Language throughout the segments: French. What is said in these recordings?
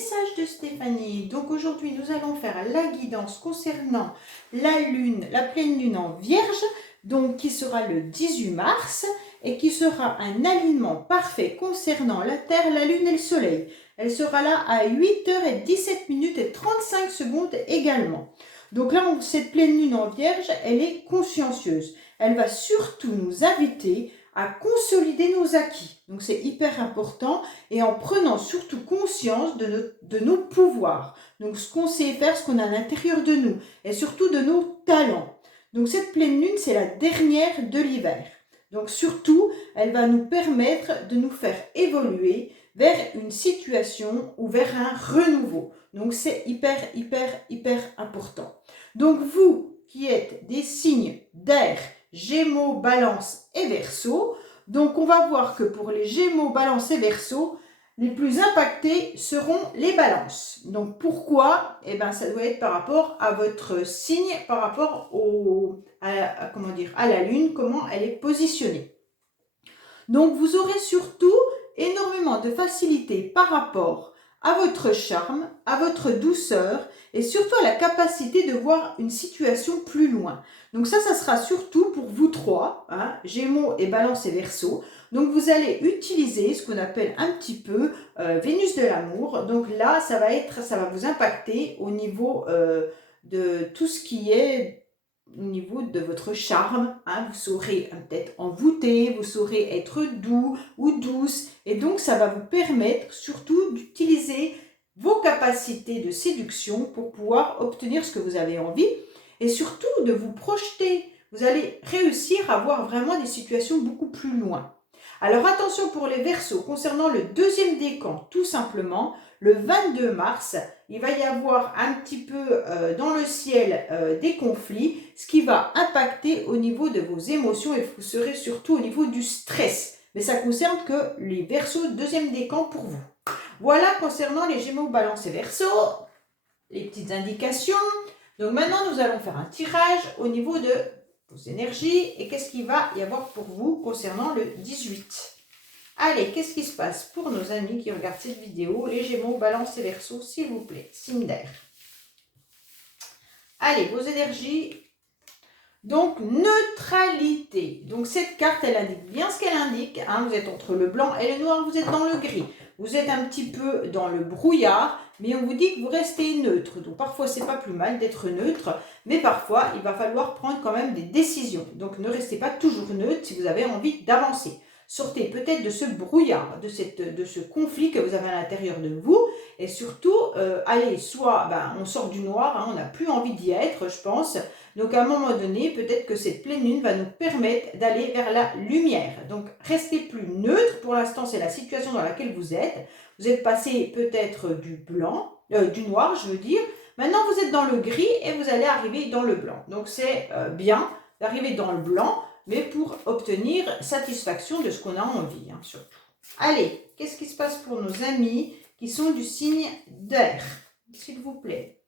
message de Stéphanie. Donc aujourd'hui, nous allons faire la guidance concernant la lune, la pleine lune en Vierge, donc qui sera le 18 mars et qui sera un alignement parfait concernant la Terre, la Lune et le Soleil. Elle sera là à 8h17 et 35 secondes également. Donc là, cette pleine lune en Vierge, elle est consciencieuse. Elle va surtout nous inviter à consolider nos acquis. Donc c'est hyper important et en prenant surtout conscience de nos pouvoirs. Donc ce qu'on sait faire, ce qu'on a à l'intérieur de nous et surtout de nos talents. Donc cette pleine lune, c'est la dernière de l'hiver. Donc surtout, elle va nous permettre de nous faire évoluer vers une situation ou vers un renouveau. Donc c'est hyper important. Donc vous qui êtes des signes d'air, Gémeaux, Balance et Verseau, donc on va voir que pour les Gémeaux, Balance et Verseau, les plus impactés seront les Balances. Donc pourquoi? Eh bien ça doit être par rapport à votre signe, par rapport à la Lune, comment elle est positionnée. Donc vous aurez surtout énormément de facilité par rapport à votre charme, à votre douceur et surtout à la capacité de voir une situation plus loin. Donc ça sera surtout pour vous trois, hein, Gémeaux et Balance et Verseau. Donc vous allez utiliser ce qu'on appelle un petit peu Vénus de l'amour. Donc là, ça va vous impacter au niveau de tout ce qui est au niveau de votre charme, hein, vous saurez peut-être envoûter, vous saurez être doux ou douce, et donc ça va vous permettre surtout d'utiliser vos capacités de séduction pour pouvoir obtenir ce que vous avez envie, et surtout de vous projeter. Vous allez réussir à voir vraiment des situations beaucoup plus loin. Alors attention pour les Verseaux, concernant le deuxième décan, tout simplement, le 22 mars, il va y avoir un petit peu dans le ciel des conflits, ce qui va impacter au niveau de vos émotions et vous serez surtout au niveau du stress. Mais ça concerne que les Verseaux, deuxième décan pour vous. Voilà concernant les Gémeaux, Balance et Verseau, les petites indications. Donc maintenant, nous allons faire un tirage au niveau de vos énergies et qu'est-ce qu'il va y avoir pour vous concernant le 18. Allez, qu'est-ce qui se passe pour nos amis qui regardent cette vidéo, les Gémeaux, Balance et Verseau, s'il vous plaît, signe d'air. Allez, vos énergies. Donc, neutralité. Donc, cette carte, elle indique bien ce qu'elle indique. Hein, vous êtes entre le blanc et le noir, vous êtes dans le gris. Vous êtes un petit peu dans le brouillard, mais on vous dit que vous restez neutre. Donc, parfois, c'est pas plus mal d'être neutre, mais parfois, il va falloir prendre quand même des décisions. Donc, ne restez pas toujours neutre si vous avez envie d'avancer. Sortez peut-être de ce brouillard, de ce conflit que vous avez à l'intérieur de vous. Et surtout, allez, soit on sort du noir, hein, on n'a plus envie d'y être, je pense. Donc à un moment donné, peut-être que cette pleine lune va nous permettre d'aller vers la lumière. Donc restez plus neutre. Pour l'instant, c'est la situation dans laquelle vous êtes. Vous êtes passé peut-être du noir, je veux dire. Maintenant, vous êtes dans le gris et vous allez arriver dans le blanc. Donc c'est bien d'arriver dans le blanc, mais pour obtenir satisfaction de ce qu'on a envie, hein, surtout. Allez, qu'est-ce qui se passe pour nos amis qui sont du signe d'air, s'il vous plaît,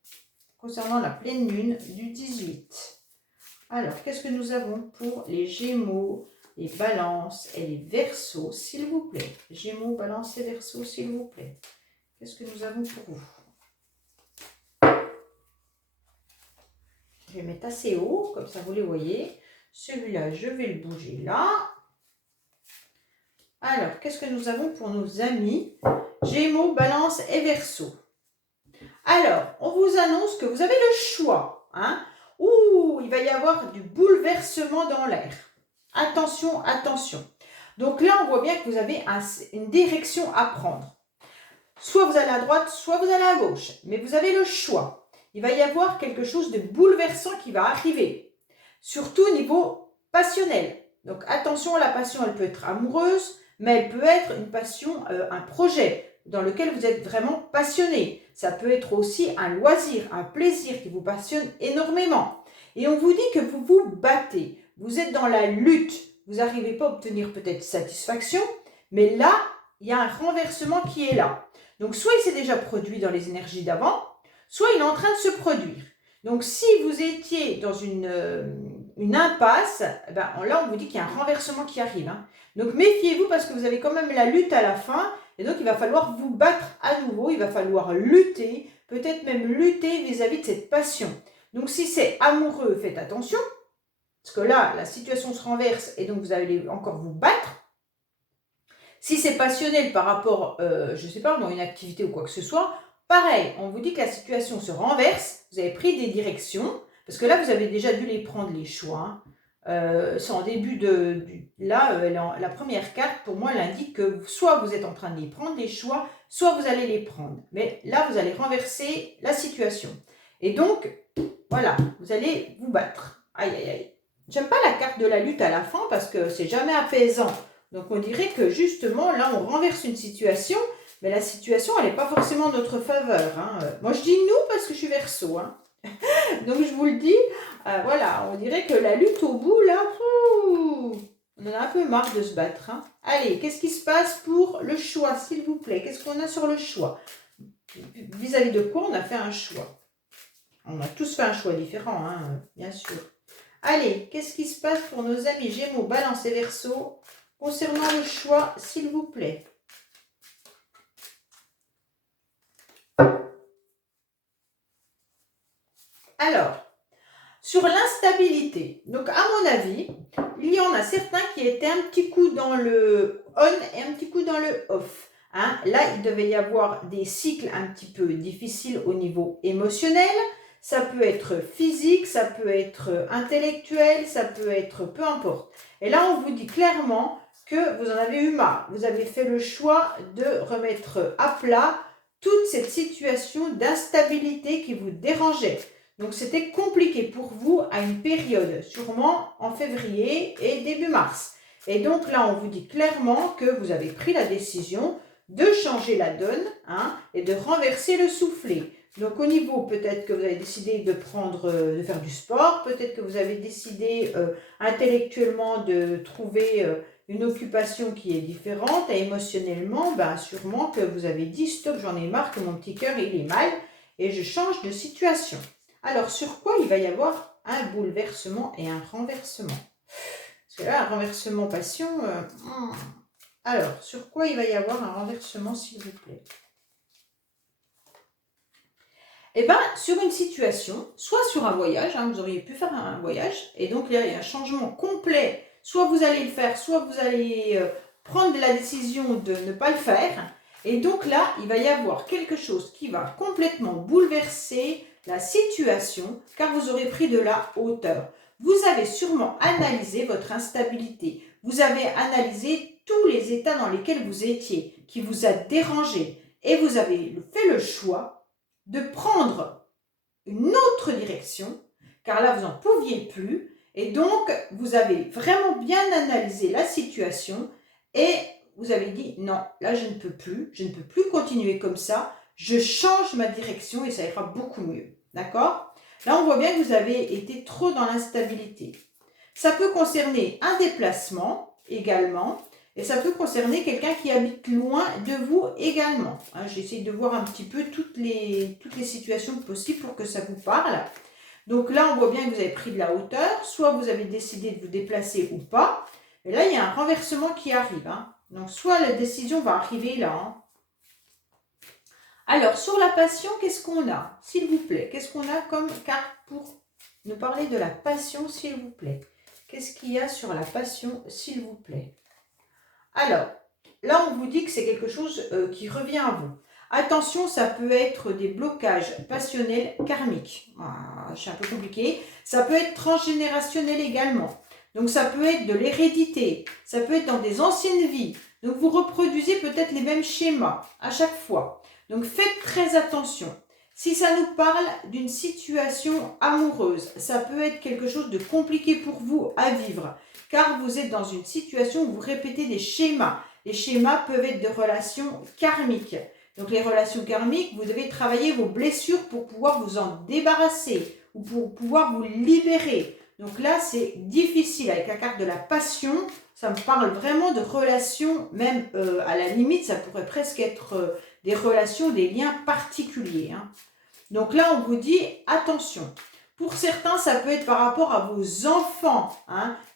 concernant la pleine lune du 18. Alors, qu'est-ce que nous avons pour les Gémeaux, les Balances et les Verseaux, s'il vous plaît. Gémeaux, Balances et Verseaux, s'il vous plaît. Qu'est-ce que nous avons pour vous? Je vais mettre assez haut, comme ça vous les voyez. Celui-là, je vais le bouger là. Alors, qu'est-ce que nous avons pour nos amis Gémeaux, Balance et Verseau? Alors, on vous annonce que vous avez le choix. Hein? Ouh, il va y avoir du bouleversement dans l'air. Attention, attention. Donc là, on voit bien que vous avez une direction à prendre. Soit vous allez à droite, soit vous allez à gauche. Mais vous avez le choix. Il va y avoir quelque chose de bouleversant qui va arriver. Surtout au niveau passionnel. Donc attention, la passion, elle peut être amoureuse, mais elle peut être une passion, un projet dans lequel vous êtes vraiment passionné. Ça peut être aussi un loisir, un plaisir qui vous passionne énormément. Et on vous dit que vous vous battez, vous êtes dans la lutte, vous n'arrivez pas à obtenir peut-être satisfaction, mais là, il y a un renversement qui est là. Donc soit il s'est déjà produit dans les énergies d'avant, soit il est en train de se produire. Donc si vous étiez dans une impasse, là on vous dit qu'il y a un renversement qui arrive. Hein. Donc méfiez-vous parce que vous avez quand même la lutte à la fin. Et donc, il va falloir vous battre à nouveau, il va falloir lutter, peut-être même lutter vis-à-vis de cette passion. Donc, si c'est amoureux, faites attention, parce que là, la situation se renverse et donc vous allez encore vous battre. Si c'est passionnel par rapport, je ne sais pas, une activité ou quoi que ce soit, pareil, on vous dit que la situation se renverse, vous avez pris des directions, parce que là, vous avez déjà dû les prendre, les choix. C'est en début de... la première carte, pour moi, elle indique que soit vous êtes en train de les prendre, les choix, soit vous allez les prendre. Mais là, vous allez renverser la situation. Et donc, voilà, vous allez vous battre. Aïe, aïe, aïe. J'aime pas la carte de la lutte à la fin, parce que c'est jamais apaisant. Donc, on dirait que justement, là, on renverse une situation, mais la situation, elle n'est pas forcément en notre faveur. Hein. Moi, je dis nous parce que je suis Verseau. Hein. Donc, je vous le dis, voilà, on dirait que la lutte au bout, là, on en a un peu marre de se battre. Hein. Allez, qu'est-ce qui se passe pour le choix, s'il vous plaît? Qu'est-ce qu'on a sur le choix? Vis-à-vis de quoi on a fait un choix? On a tous fait un choix différent, hein, bien sûr. Allez, qu'est-ce qui se passe pour nos amis Gémeaux, Balance et Verseau concernant le choix, s'il vous plaît? Alors, sur l'instabilité, donc à mon avis, il y en a certains qui étaient un petit coup dans le on et un petit coup dans le off. Hein. Là, il devait y avoir des cycles un petit peu difficiles au niveau émotionnel. Ça peut être physique, ça peut être intellectuel, ça peut être peu importe. Et là, on vous dit clairement que vous en avez eu marre. Vous avez fait le choix de remettre à plat toute cette situation d'instabilité qui vous dérangeait. Donc, c'était compliqué pour vous à une période, sûrement en février et début mars. Et donc, là, on vous dit clairement que vous avez pris la décision de changer la donne et de renverser le soufflet. Donc, au niveau, peut-être que vous avez décidé de faire du sport, peut-être que vous avez décidé intellectuellement de trouver une occupation qui est différente et émotionnellement, sûrement que vous avez dit « Stop, j'en ai marre, que mon petit cœur, il est mal et je change de situation ». Alors, sur quoi il va y avoir un bouleversement et un renversement? Parce que là, un renversement passion... Alors, sur quoi il va y avoir un renversement, s'il vous plaît? Eh bien, sur une situation, soit sur un voyage, vous auriez pu faire un voyage, et donc là, il y a un changement complet. Soit vous allez le faire, soit vous allez prendre la décision de ne pas le faire. Et donc là, il va y avoir quelque chose qui va complètement bouleverser la situation, car vous aurez pris de la hauteur. Vous avez sûrement analysé votre instabilité. Vous avez analysé tous les états dans lesquels vous étiez, qui vous a dérangé. Et vous avez fait le choix de prendre une autre direction, car là, vous n'en pouviez plus. Et donc, vous avez vraiment bien analysé la situation et vous avez dit, non, là, je ne peux plus continuer comme ça. Je change ma direction et ça ira beaucoup mieux. D'accord? Là, on voit bien que vous avez été trop dans l'instabilité. Ça peut concerner un déplacement également. Et ça peut concerner quelqu'un qui habite loin de vous également. J'essaie de voir un petit peu toutes les situations possibles pour que ça vous parle. Donc là, on voit bien que vous avez pris de la hauteur. Soit vous avez décidé de vous déplacer ou pas. Et là, il y a un renversement qui arrive. Donc, soit la décision va arriver là. Alors, sur la passion, qu'est-ce qu'on a? S'il vous plaît, qu'est-ce qu'on a comme carte pour nous parler de la passion, s'il vous plaît? Qu'est-ce qu'il y a sur la passion, s'il vous plaît? Alors, là, on vous dit que c'est quelque chose qui revient à vous. Attention, ça peut être des blocages passionnels karmiques. C'est un peu compliqué. Ça peut être transgénérationnel également. Donc, ça peut être de l'hérédité. Ça peut être dans des anciennes vies. Donc, vous reproduisez peut-être les mêmes schémas à chaque fois. Donc, faites très attention. Si ça nous parle d'une situation amoureuse, ça peut être quelque chose de compliqué pour vous à vivre, car vous êtes dans une situation où vous répétez des schémas. Les schémas peuvent être de relations karmiques. Donc les relations karmiques, vous devez travailler vos blessures pour pouvoir vous en débarrasser ou pour pouvoir vous libérer. Donc là, c'est difficile. Avec la carte de la passion, ça me parle vraiment de relations, même à la limite, ça pourrait presque être des relations, des liens particuliers. Donc là, on vous dit attention. Pour certains, ça peut être par rapport à vos enfants,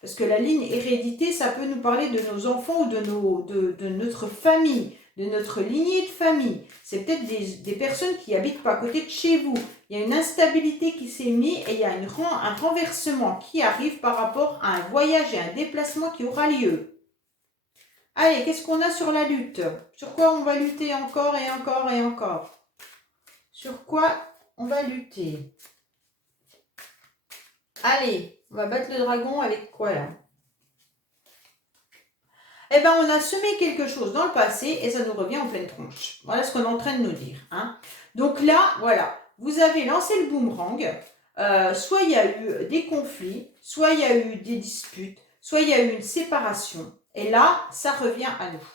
parce que la ligne hérédité, ça peut nous parler de nos enfants ou de notre famille. de notre lignée de famille. C'est peut-être des personnes qui habitent pas à côté de chez vous. Il y a une instabilité qui s'est mise et il y a un renversement qui arrive par rapport à un voyage et un déplacement qui aura lieu. Allez, qu'est-ce qu'on a sur la lutte? Sur quoi on va lutter encore et encore et encore? Sur quoi on va lutter? Allez, on va battre le dragon avec quoi là? Eh bien, on a semé quelque chose dans le passé et ça nous revient en pleine tronche. Voilà ce qu'on est en train de nous dire. Hein. Donc là, voilà, vous avez lancé le boomerang. Soit il y a eu des conflits, soit il y a eu des disputes, soit il y a eu une séparation. Et là, ça revient à nous.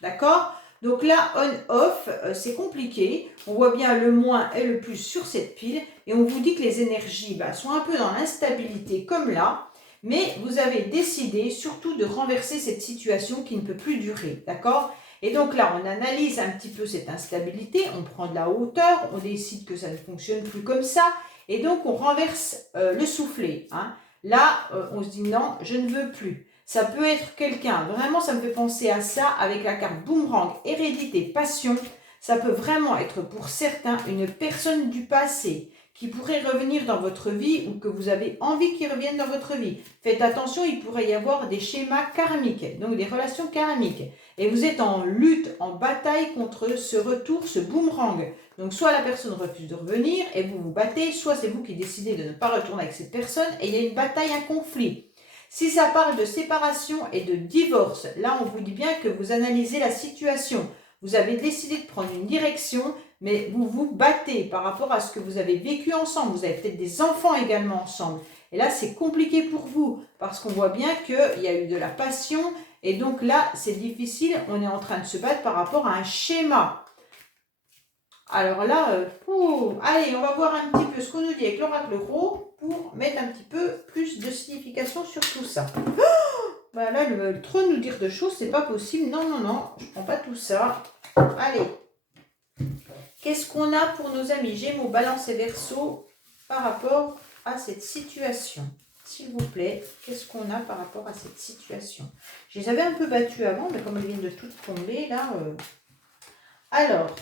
D'accord? Donc là, on-off, c'est compliqué. On voit bien le moins et le plus sur cette pile. Et on vous dit que les énergies sont un peu dans l'instabilité comme là. Mais vous avez décidé surtout de renverser cette situation qui ne peut plus durer, d'accord? Et donc là, on analyse un petit peu cette instabilité, on prend de la hauteur, on décide que ça ne fonctionne plus comme ça, et donc on renverse le soufflet. Hein. Là, on se dit non, je ne veux plus. Ça peut être quelqu'un, vraiment ça me fait penser à ça, avec la carte boomerang, hérédité, passion. Ça peut vraiment être pour certains une personne du passé qui pourrait revenir dans votre vie ou que vous avez envie qu'il revienne dans votre vie. Faites attention, il pourrait y avoir des schémas karmiques, donc des relations karmiques. Et vous êtes en lutte, en bataille contre ce retour, ce boomerang. Donc soit la personne refuse de revenir et vous vous battez, soit c'est vous qui décidez de ne pas retourner avec cette personne et il y a une bataille, un conflit. Si ça parle de séparation et de divorce, là on vous dit bien que vous analysez la situation. Vous avez décidé de prendre une direction, mais vous vous battez par rapport à ce que vous avez vécu ensemble. Vous avez peut-être des enfants également ensemble. Et là, c'est compliqué pour vous parce qu'on voit bien qu'il y a eu de la passion. Et donc là, c'est difficile. On est en train de se battre par rapport à un schéma. Alors là, allez, on va voir un petit peu ce qu'on nous dit avec l'oracle gros pour mettre un petit peu plus de signification sur tout ça. Là, le trop nous dire de choses, c'est pas possible. Non, non, non, je prends pas tout ça. Allez. Qu'est-ce qu'on a pour nos amis Gémeaux, Balance et Verseau par rapport à cette situation? S'il vous plaît, qu'est-ce qu'on a par rapport à cette situation? Je les avais un peu battues avant, mais comme elles viennent de toutes tomber, là... Alors,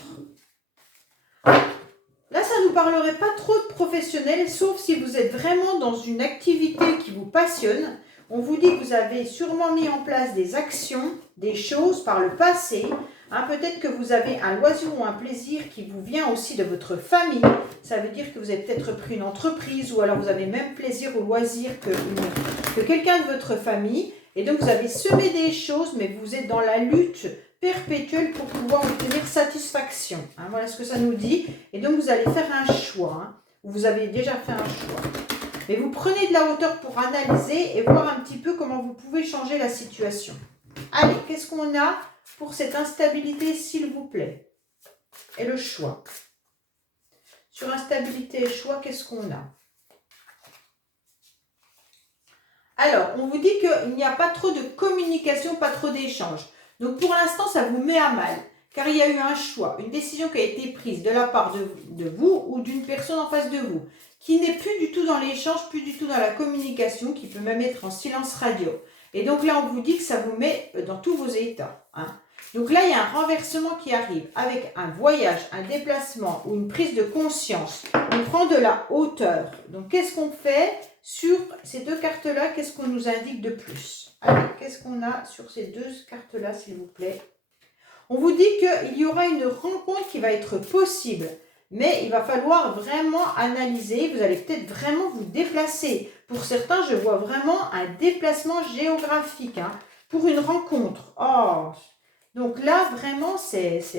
là, ça ne nous parlerait pas trop de professionnels, sauf si vous êtes vraiment dans une activité qui vous passionne. On vous dit que vous avez sûrement mis en place des actions, des choses par le passé. Hein, peut-être que vous avez un loisir ou un plaisir qui vous vient aussi de votre famille. Ça veut dire que vous avez peut-être pris une entreprise ou alors vous avez même plaisir ou loisir que quelqu'un de votre famille. Et donc vous avez semé des choses, mais vous êtes dans la lutte perpétuelle pour pouvoir obtenir satisfaction. Hein, voilà ce que ça nous dit. Et donc vous allez faire un choix. Hein, vous avez déjà fait un choix. Mais vous prenez de la hauteur pour analyser et voir un petit peu comment vous pouvez changer la situation. Allez, qu'est-ce qu'on a pour cette instabilité, s'il vous plaît? Et le choix. Sur instabilité et choix, qu'est-ce qu'on a? Alors, on vous dit qu'il n'y a pas trop de communication, pas trop d'échanges. Donc, pour l'instant, ça vous met à mal. Car il y a eu un choix, une décision qui a été prise de la part de vous ou d'une personne en face de vous, qui n'est plus du tout dans l'échange, plus du tout dans la communication, qui peut même être en silence radio. Et donc là, on vous dit que ça vous met dans tous vos états. Hein. Donc là, il y a un renversement qui arrive avec un voyage, un déplacement ou une prise de conscience. On prend de la hauteur. Donc, qu'est-ce qu'on fait sur ces deux cartes-là? Qu'est-ce qu'on nous indique de plus? Allez, qu'est-ce qu'on a sur ces deux cartes-là, s'il vous plaît? On vous dit qu'il y aura une rencontre qui va être possible. Mais il va falloir vraiment analyser. Vous allez peut-être vraiment vous déplacer. Pour certains, je vois vraiment un déplacement géographique. Hein, pour une rencontre. Oh! Donc là, vraiment,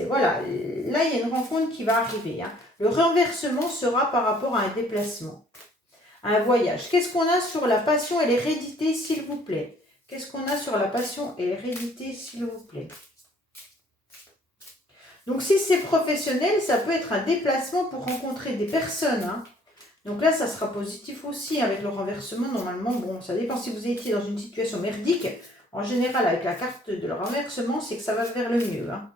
voilà. Là, il y a une rencontre qui va arriver. Hein. Le renversement sera par rapport à un déplacement, à un voyage. Qu'est-ce qu'on a sur la passion et l'hérédité, s'il vous plaît? Qu'est-ce qu'on a sur la passion et l'hérédité, s'il vous plaît? Donc, si c'est professionnel, ça peut être un déplacement pour rencontrer des personnes. Hein. Donc là, ça sera positif aussi avec le renversement. Normalement, bon, ça dépend si vous étiez dans une situation merdique. En général, avec la carte de le renversement, c'est que ça va vers le mieux. Hein.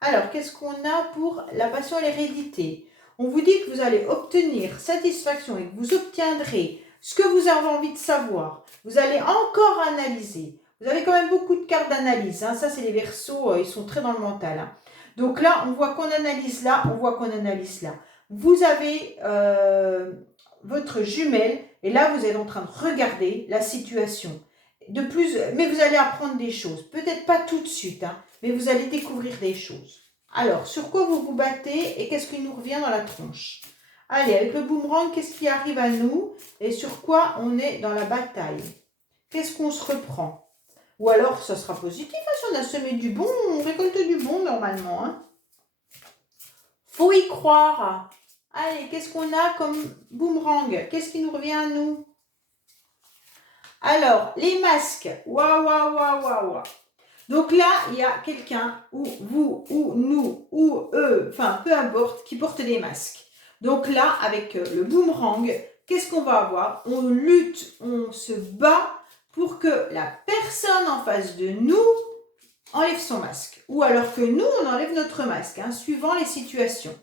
Alors, qu'est-ce qu'on a pour la passion et l'hérédité? On vous dit que vous allez obtenir satisfaction et que vous obtiendrez ce que vous avez envie de savoir. Vous allez encore analyser. Vous avez quand même beaucoup de cartes d'analyse. Hein. Ça, c'est les Verseaux, ils sont très dans le mental. Hein. Donc là, on voit qu'on analyse là, on voit qu'on analyse là. Vous avez votre jumelle et là, vous êtes en train de regarder la situation. Mais vous allez apprendre des choses. Peut-être pas tout de suite, hein, mais vous allez découvrir des choses. Alors, sur quoi vous vous battez et qu'est-ce qui nous revient dans la tronche? Allez, avec le boomerang, qu'est-ce qui arrive à nous et sur quoi on est dans la bataille? Qu'est-ce qu'on se reprend? Ou alors, ça sera positif. Hein, si on a semé du bon, on récolte du bon normalement. Hein. Faut y croire. Allez, qu'est-ce qu'on a comme boomerang? Qu'est-ce qui nous revient à nous? Alors, les masques. Waouh, waouh, waouh, waouh, waouh. Donc là, il y a quelqu'un, ou vous, ou nous, ou eux, enfin, peu importe, qui porte des masques. Donc là, avec le boomerang, qu'est-ce qu'on va avoir? On lutte, on se bat pour que la personne en face de nous enlève son masque. Ou alors que nous, on enlève notre masque, hein, suivant les situations.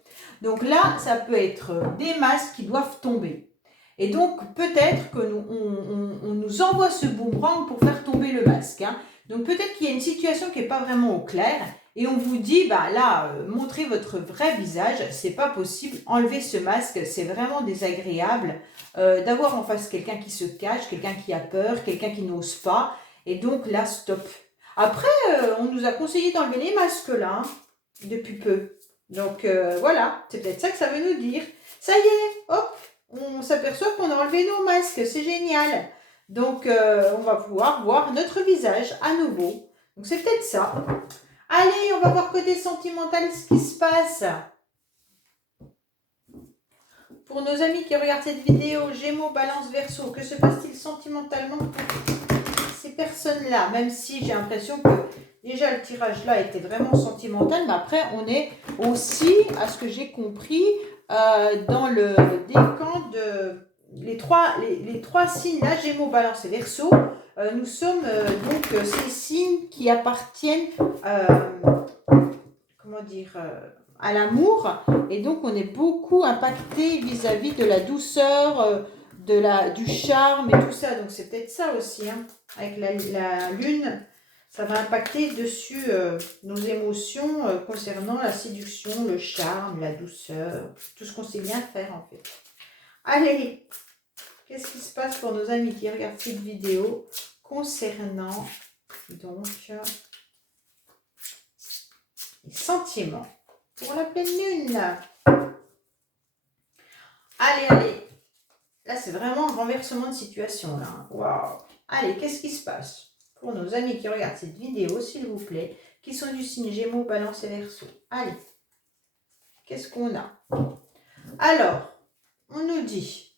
Donc là, ça peut être des masques qui doivent tomber. Et donc, peut-être que on nous envoie ce boomerang pour faire tomber le masque. Hein. Donc, peut-être qu'il y a une situation qui n'est pas vraiment au clair. Et on vous dit, bah là, montrez votre vrai visage. C'est pas possible. Enlevez ce masque. C'est vraiment désagréable d'avoir en face quelqu'un qui se cache, quelqu'un qui a peur, quelqu'un qui n'ose pas. Et donc, là, stop. Après, on nous a conseillé d'enlever les masques là, hein, depuis peu. Donc, voilà. C'est peut-être ça que ça veut nous dire. Ça y est, hop. On s'aperçoit qu'on a enlevé nos masques, c'est génial. Donc, on va pouvoir voir notre visage à nouveau. Donc, c'est peut-être ça. Allez, on va voir côté sentimental ce qui se passe. Pour nos amis qui regardent cette vidéo, Gémeaux, Balance, Verseau, que se passe-t-il sentimentalement pour ces personnes-là? Même si j'ai l'impression que déjà le tirage là était vraiment sentimental, mais après, on est aussi, à ce que j'ai compris, dans le décan de les trois signes là, Gémeaux, Balance et Verseau, nous sommes donc ces signes qui appartiennent comment dire à l'amour, et donc on est beaucoup impacté vis-à-vis de la douceur, du charme et tout ça. Donc c'est peut-être ça aussi, hein, avec la lune. Ça va impacter dessus nos émotions concernant la séduction, le charme, la douceur, tout ce qu'on sait bien faire en fait. Allez, qu'est-ce qui se passe pour nos amis qui regardent cette vidéo concernant donc les sentiments pour la pleine lune? Allez, allez. Là, c'est vraiment un renversement de situation là. Waouh. Allez, qu'est-ce qui se passe pour nos amis qui regardent cette vidéo, s'il vous plaît, qui sont du signe Gémeaux, Balance et Verseau? Allez, qu'est-ce qu'on a? Alors, on nous dit,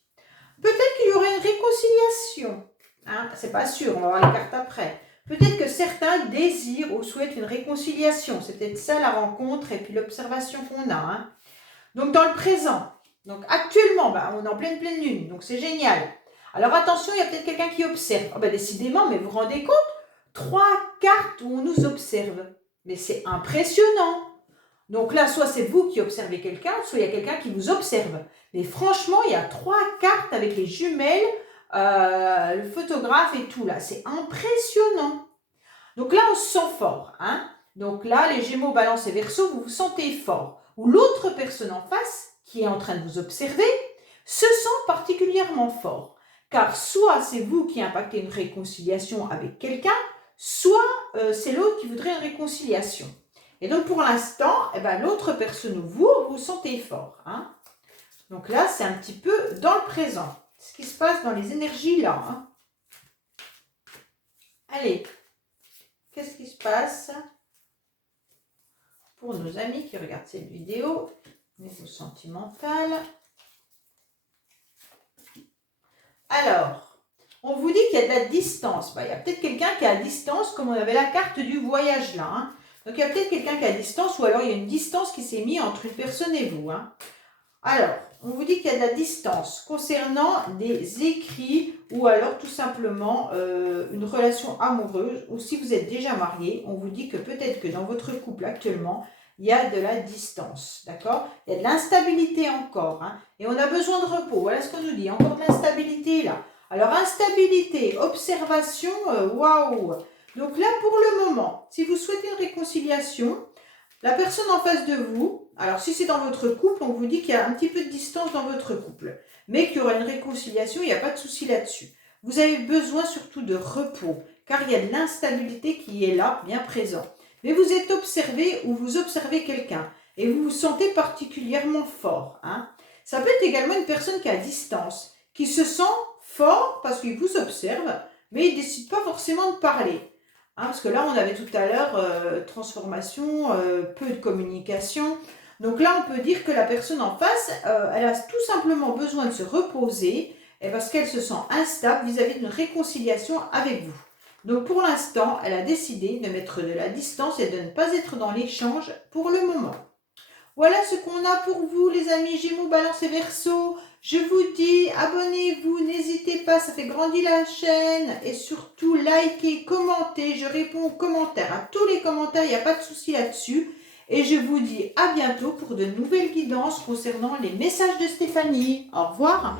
peut-être qu'il y aurait une réconciliation. Hein, c'est pas sûr, on va voir les cartes après. Peut-être que certains désirent ou souhaitent une réconciliation. C'est peut-être ça la rencontre et puis l'observation qu'on a. Hein. Donc, dans le présent, donc actuellement, bah, on est en pleine lune, donc c'est génial. Alors attention, il y a peut-être quelqu'un qui observe. Oh, bah, décidément, mais vous vous rendez compte? 3 cartes où on nous observe. Mais c'est impressionnant. Donc là, soit c'est vous qui observez quelqu'un, soit il y a quelqu'un qui vous observe. Mais franchement, il y a 3 cartes avec les jumelles, le photographe et tout là. C'est impressionnant. Donc là, on se sent fort. Hein? Donc là, les Gémeaux, Balance et Verseau, vous vous sentez fort. Ou l'autre personne en face, qui est en train de vous observer, se sent particulièrement fort. Car soit c'est vous qui impactez une réconciliation avec quelqu'un, soit c'est l'autre qui voudrait une réconciliation. Et donc pour l'instant, eh ben, l'autre personne ou vous, vous sentez fort. Hein. Donc là, c'est un petit peu dans le présent. Ce qui se passe dans les énergies là. Hein. Allez, qu'est-ce qui se passe pour nos amis qui regardent cette vidéo? Niveau sentimental. Alors, on vous dit qu'il y a de la distance. Bah, il y a peut-être quelqu'un qui est à distance, comme on avait la carte du voyage là. Hein. Donc, il y a peut-être quelqu'un qui est à distance, ou alors il y a une distance qui s'est mise entre une personne et vous. Hein. Alors, on vous dit qu'il y a de la distance concernant des écrits, ou alors tout simplement une relation amoureuse, ou si vous êtes déjà marié, on vous dit que peut-être que dans votre couple actuellement, il y a de la distance, d'accord? Il y a de l'instabilité encore, hein, et on a besoin de repos. Voilà ce qu'on nous dit, encore de l'instabilité là. Alors, instabilité, observation, waouh! Donc là, pour le moment, si vous souhaitez une réconciliation, la personne en face de vous, alors si c'est dans votre couple, on vous dit qu'il y a un petit peu de distance dans votre couple, mais qu'il y aura une réconciliation, il n'y a pas de souci là-dessus. Vous avez besoin surtout de repos, car il y a de l'instabilité qui est là, bien présent. Mais vous êtes observé ou vous observez quelqu'un et vous vous sentez particulièrement fort. Ça peut être également une personne qui est à distance, qui se sent fort parce qu'il vous observe, mais il ne décide pas forcément de parler. Parce que là, on avait tout à l'heure transformation, peu de communication. Donc là, on peut dire que la personne en face, elle a tout simplement besoin de se reposer et parce qu'elle se sent instable vis-à-vis d'une réconciliation avec vous. Donc pour l'instant, elle a décidé de mettre de la distance et de ne pas être dans l'échange pour le moment. Voilà ce qu'on a pour vous, les amis Gémeaux, Balance et Verseau. Je vous dis, abonnez-vous, n'hésitez pas, ça fait grandir la chaîne. Et surtout, likez, commentez. Je réponds aux commentaires, à tous les commentaires, il n'y a pas de souci là-dessus. Et je vous dis à bientôt pour de nouvelles guidances concernant les messages de Stéphanie. Au revoir.